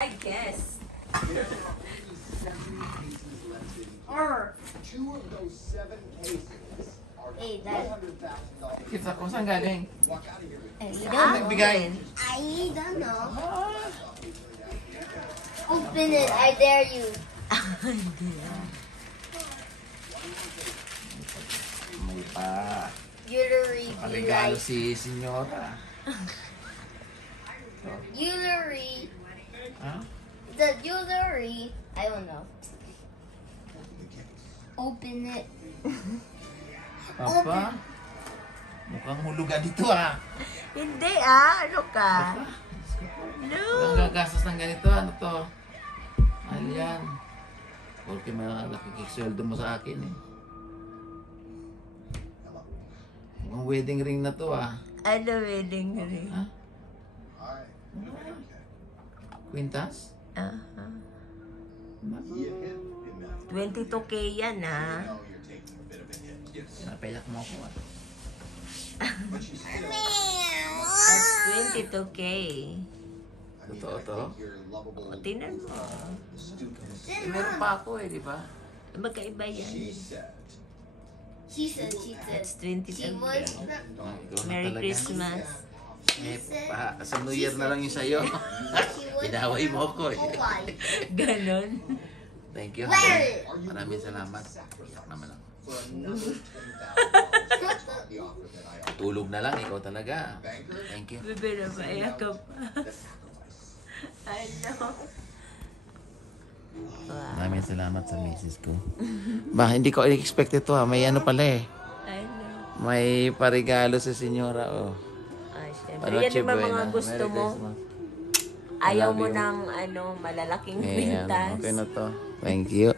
I guess. Or, Two of those 7 cases are hey, Dad. $100,000. Kita ko, saan galing? Walk out of here with I Saan don't, nagbigay? I don't know. Ah, Open it, I dare you. may pa. Jewelry be Regalo like, si Senyora. jewelry. Ha? The jewelry, I don't know. Open it. Papa? Mukhang hulugan dito ah. Hindi ano ka? No. Huwag gagastos ng ganito. Ano to? Alyan. Porque may nakikisweldo mo sa akin eh. Mukhang wedding ring na to ah. Ano wedding ring? Ha? Quintas? 22K yan ha. Pinapelak mo ako ah. That's 22K. Totoo to? O, tingnan mo. Meron pa ako eh, di ba? Magkaiba yan. She said, That's she 22K. was Ah, ikaw na Merry talaga. Christmas. Eh, sa New Year na lang yung sa'yo. Inaway mo ko eh. Hawaii. Ganon. Thank you. Where? Maraming salamat. Iyak naman ako. Tulog na lang, ikaw talaga. Thank you. Bebe na ba? Ka pa. Ano? Maraming salamat sa misis ko. Ba, hindi ko expect ito ah. May ano pala eh. Ano? May parigalo sa senyora oh. Ah, syempre. Noche Yan naman mga buena. gusto Merry mo. Christmas. Ayaw love mo you. ng ano, malalaking Ayan, kwintas. okay na to. Thank you.